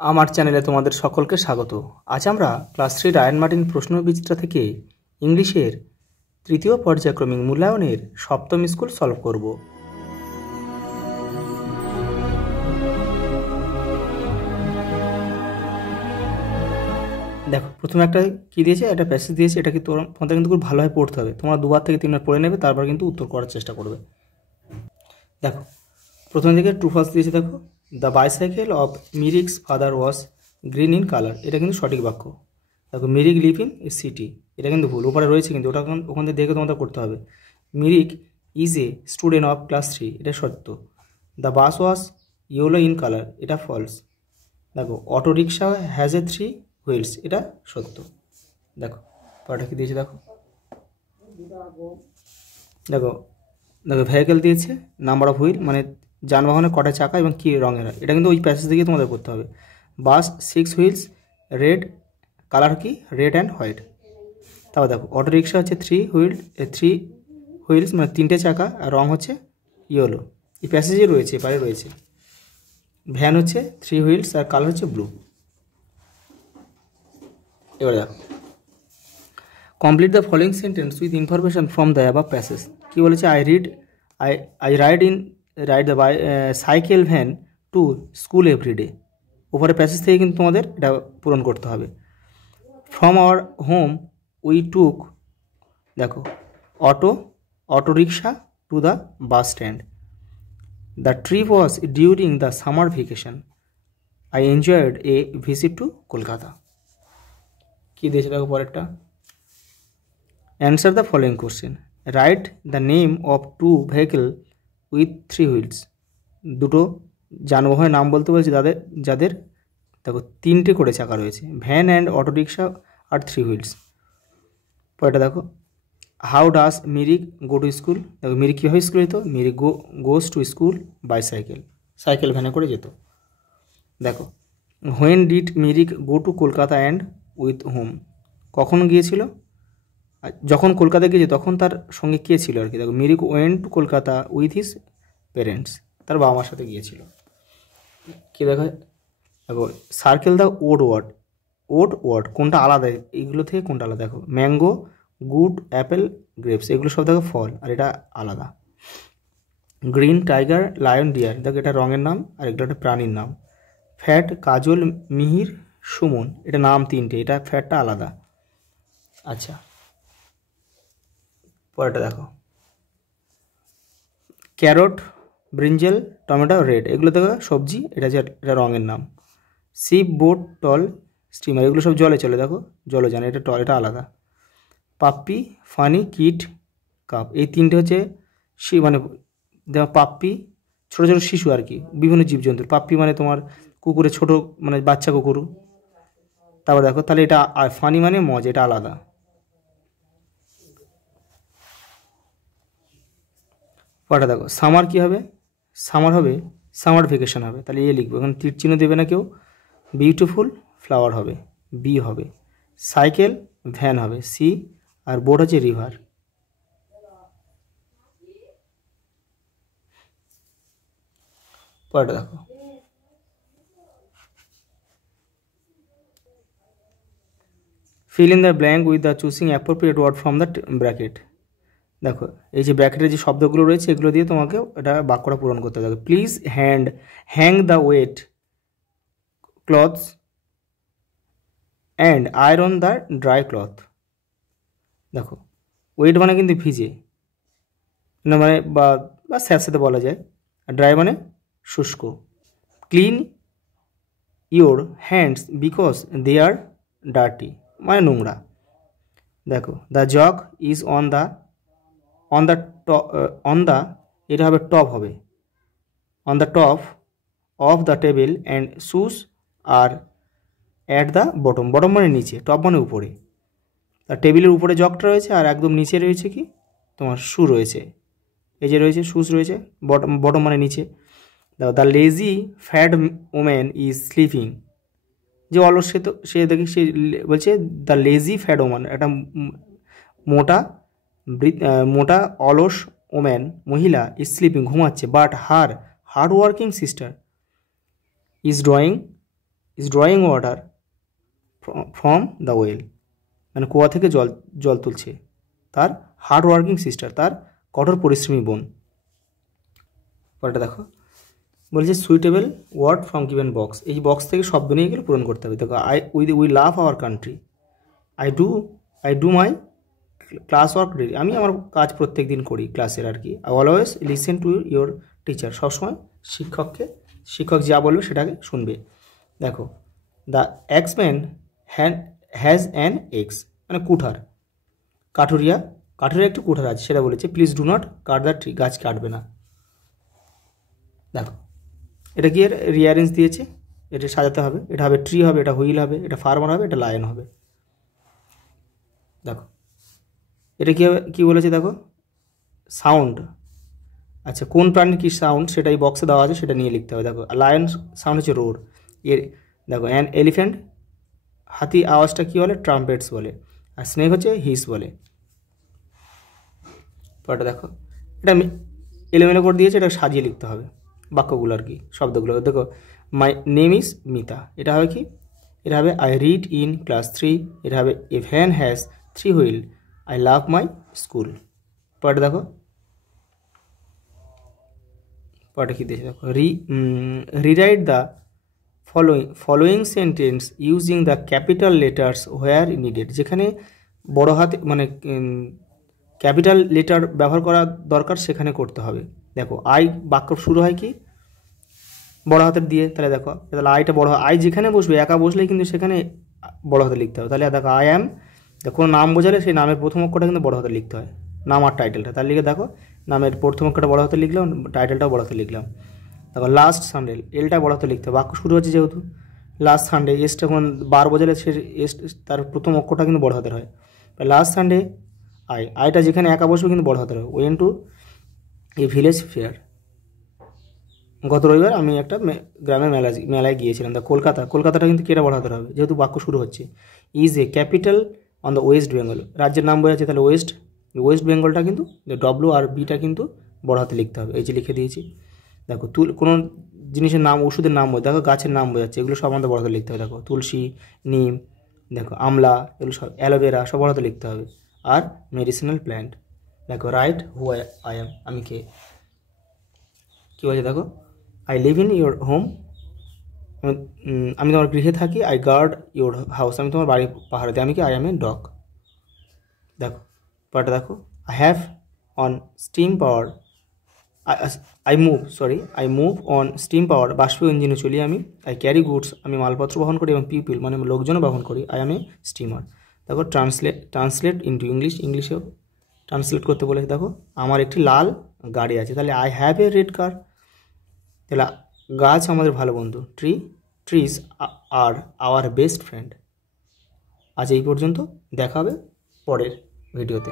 আমার চ্যানেলে তোমাদের সকলকে স্বাগত। আজ আমরা ক্লাস 3 রায়ান মার্টিন প্রশ্নবিচিত্রা থেকে ইংলিশের তৃতীয় পর্যায়ক্রমিক মূল্যায়নের সপ্তম স্কুল সলভ করব। দেখো, প্রথমে একটা কি দিয়েছে, একটা প্যাসেজ দিয়েছে। এটা কি তোমাদের কিন্তু খুব ভালোভাবে পড়তে হবে। তোমরা 2বার থেকে 3বার পড়ে নেবে, তারপর কিন্তু উত্তর করার চেষ্টা করবে। দেখো, প্রথম দিকে ট্রু ফলস দিয়েছে। দেখো, the bicycle of Mirik's father was green in colour. এটা কিন্তু সঠিক বাক্য। দেখো, Mirik live in a city, এটা কিন্তু ভুল। ওপরে রয়েছে কিন্তু ওটা ওখান থেকে দেখে তোমাদের করতে হবে। Mirik is a student of class 3, এটা সত্য। The bus was yellow in colour, এটা ফলস। দেখো, auto rickshaw has a 3 wheels, এটা সত্য। দেখো পড়াটা কি দিয়েছে। দেখো দেখো দেখো ভেহিকেল দিয়েছে, নাম্বার অফ হুইল মানে যানবাহনের কটা চাকা এবং কী রঙের, এটা কিন্তু ওই প্যাসেজ থেকে তোমাদের করতে হবে। বাস 6 হুইলস, রেড কালার কি, রেড অ্যান্ড হোয়াইট। তারপর দেখো, অটো রিক্সা হচ্ছে 3 হুইলস মানে 3টে চাকা, আর রং হচ্ছে ইয়েলো। এই প্যাসেজে রয়েছে, এপারে রয়েছে। ভ্যান হচ্ছে 3 হুইলস আর কালার হচ্ছে ব্লু। এবারে দেখো, complete the following sentence with information from the above passage. কী বলেছে, I ride the cycle van to school everyday. ওপরে প্যাসেজ থেকে কিন্তু তোমাদের এটা পূরণ করতে হবে। From our home we took, দেখো, auto rickshaw to the bus stand. The trip was during the summer vacation. I enjoyed a visit to Kolkata. কী দিয়েছে দেখো পরেরটা, answer the following question. Write the name of 2 vehicle with 3 wheels. দুটো যানবাহনের নাম বলতে বলছি যাদের দেখো 3টে করে চাকা রয়েছে। ভ্যান অ্যান্ড অটো রিক্সা আর 3 হুইলস। পরেরটা দেখো, how does Mirik go to school. দেখো, মিরিক কীভাবে স্কুল যেত, Mirik goes to school by cycle ভ্যানে করে যেত। দেখো, when did Mirik go to Kolkata and with home. কখন গিয়েছিল, যখন কলকাতা গিয়েছে তখন তার সঙ্গে কে ছিল আর কি। দেখো, Mirik went to Kolkata with his parents, তার বাবা মার সাথে গিয়েছিল। কি দেখো, সার্কেল দ্য ওড ওয়ার্ড কোনটা আলাদা, এইগুলো থেকে কোনটা আলাদা। দেখো, ম্যাঙ্গো, গুড, অ্যাপেল, গ্রেপস, এগুলো সব দেখো ফল, আর এটা আলাদা। গ্রিন, টাইগার, লায়ন, ডিয়ার, দেখো এটা রঙের নাম, আর এগুলো একটা প্রাণীর নাম। ফ্যাট, কাজল, মিহির, সুমন, এটা নাম 3টে, এটা ফ্যাটটা আলাদা। আচ্ছা, পরেরটা দেখো, ক্যারট, ব্রিঞ্জেল, টমেটো, রেড, এগুলো দেখো সবজি, এটা রঙের নাম। শিপ, বোট, টল, স্টিমার, এগুলো সব জলে চলে, দেখো জলযান, এটা টল, এটা আলাদা। পাপ্পি, ফানি, কিট, কাপ, এই 3টে হচ্ছে মানে দেখো, পাপ্পি ছোটো ছোটো শিশু আর কি, বিভিন্ন জীবজন্তুর। পাপ্পি মানে তোমার কুকুরের ছোটো মানে বাচ্চা কুকুর। তারপর দেখো, তাহলে এটা ফানি মানে মজ, এটা আলাদা। পরেরটা দেখো, সামার কী হবে, সামার ভেকেশন হবে, তাহলে এ লিখবো, এখন তীর চিহ্ন দেবে না কেউ। বিউটিফুল ফ্লাওয়ার হবে, বি হবে। সাইকেল, ভ্যান হবে, সি। আর বোট হচ্ছে রিভার। পরেরটা দেখো, fill in the blank with the choosing appropriate word from the bracket. দেখো, এই যে ব্র্যাকেটের যে শব্দগুলো রয়েছে এগুলো দিয়ে তোমাকে এটা বাক্যটা পূরণ করতে হবে। Please hang the wet clothes and iron the dry cloth. দেখো, ওয়েট মানে কিন্তু ভিজে, না মানে বা স্যাঁতস্যাঁতে বলা যায়, আর ড্রাই মানে শুষ্ক। Clean your hands because they are dirty, মানে নোংরা। দেখো, the jug is on the এটা হবে টপ হবে, on the top of the table and shoes are at the bottom মানে নিচে, টপ মানে উপরে। তার টেবিলের উপরে জগটা রয়েছে, আর একদম নিচে রয়েছে কি তোমার শু রয়েছে, এই যে রয়েছে শুজ রয়েছে, বটম মানে নিচে। দেখো, the lazy fat woman is sleeping. যে অলস সে দেখি সে বলছে দ্য লেজি ফ্যাট ওম্যান, একটা মোটা অলস ওম্যান মহিলা ইজ স্লিপিং ঘুমাচ্ছে, but her hard working sister is drawing is drawing water from the well, মানে কুয়া থেকে জল তুলছে। তার হার্ড ওয়ার্কিং সিস্টার, তার কঠোর পরিশ্রমী বোন। পরেটা দেখো, বলছে suitable word from given box, এই বক্স থেকে শব্দ নিয়ে গেলে পূরণ করতে হবে। দেখো we love our country, I do my class work daily, আমি আমার কাজ প্রত্যেক দিন করি ক্লাসের আর কি। I always listen to your teacher, সবসময় শিক্ষক যা বলবে সেটাকে শুনবে। দেখো the axeman has an axe, মানে কুঠার, কাঠুরিয়া একটু কুঠার আছে সেটা বলেছে। Please do not cut the tree, গাছ কাটবে না। দেখো এটা কি এর রিয়ারেঞ্জ দিয়েছে, এটা সাজাতে হবে। এটা হবে ট্রি হবে, এটা হুইল হবে, এটা ফার্মার হবে, এটা লায়ন হবে। দেখো এটা কী হবে, কী বলেছে দেখো, সাউন্ড। আচ্ছা কোন প্রাণীর কী সাউন্ড সেটা এই বক্সে দেওয়া আছে, সেটা নিয়ে লিখতে হবে। দেখো লায়ন সাউন্ড হচ্ছে রোর, এর দেখো অ্যান এলিফ্যান্ট, হাতি আওয়াজটা কী বলে, ট্রাম্পেটস বলে। আর স্নেক হচ্ছে হিস বলে। পরেটা দেখো, এটা এলোমেলো করে দিয়েছে, এটা সাজিয়ে লিখতে হবে বাক্যগুলো আর কি, শব্দগুলো। দেখো মাই নেম ইজ মিতা, এটা হবে কি, এটা হবে আই রিড ইন ক্লাস 3, এটা হবে a van has 3 wheel, I love my school. পরেটা দেখো, পরেটা কী দিয়েছে দেখো, rewrite the following sentence using the capital letters where needed, যেখানে বড় হাতে মানে ক্যাপিটাল লেটার ব্যবহার করা দরকার সেখানে করতে হবে। দেখো আই বাক্য শুরু হয় কি বড় হাতের দিয়ে, তাহলে দেখো তাহলে আইটা বড়, আই যেখানে বসবে একা বসলেই কিন্তু সেখানে বড় হাতে লিখতে হবে। তাহলে দেখো আই অ্যাম, কোনো নাম বোঝালে সেই নামের প্রথম অক্ষরটা কিন্তু বড় হাতে লিখতে হয়, নাম আর টাইটেলটা। তার লিখে দেখো নামের প্রথম অক্ষরটা বড় হাতে লিখলাম, টাইটেলটাও বড় হাতে লিখলাম। দেখো লাস্ট সানডে, এলটা বড় হাতে লিখতে হবে, বাক্য শুরু হচ্ছে যেহেতু। লাস্ট সানডে, এসটা কোন বার বোঝালে সে এস তার প্রথম অক্ষরটা কিন্তু বড় হাতের হয়। লাস্ট সানডে আইটা যেখানে একা বসবে কিন্তু বড় হাতের হয়। Went to a village fair, গত রবিবার আমি একটা গ্রামের মেলায় গিয়েছিলাম। তা কলকাতাটা কিন্তু কেটা বড় হাতের হবে যেহেতু বাক্য শুরু হচ্ছে। Is a capital on the West Bengal, রাজ্যের নাম বোঝাচ্ছে, তাহলে ওয়েস্ট বেঙ্গলটা কিন্তু ডব্লিউ আর বিটা কিন্তু বড় হাতে লিখতে হবে, এই যে লিখে দিয়েছি। দেখো কোনো জিনিসের নাম, ওষুধের নাম দেখো, গাছের নাম বোঝাচ্ছে, এগুলো সব আমাদের বড় হাতে লিখতে হবে। দেখো তুলসী, নিম, দেখো আমলা, এগুলো সব, অ্যালোভেরা সব বড় হাতে লিখতে হবে। আর মেডিসিনাল প্ল্যান্ট, দেখো রাইট হু আই এম, আমি কে, কী বলছে দেখো, I live in your home, আমি তোমার গৃহে থাকি। আই গার্ড ইউর হাউস, আমি তোমার বাড়ি পাহাড়ে দিই। আমি কি, আই এম এ ডগ। দেখো পরটা দেখো, I have on steam power, I move on steam power, বাষ্পীয় ইঞ্জিনে চলি আমি। আই ক্যারি গুডস, আমি মালপত্র বহন করি, এবং পিপিল মানে লোকজনও বহন করি। I M A steamer. দেখো ট্রান্সলেট ইন্টু ইংলিশেও ট্রান্সলেট করতে বলেছে। দেখো আমার একটি লাল গাড়ি আছে, তাহলে আই হ্যাভ এ রেড কার। তাহলে গাছ আমাদের ভালো বন্ধু, trees are our best friend. আজ এই পর্যন্ত, দেখা হবে পরের ভিডিওতে।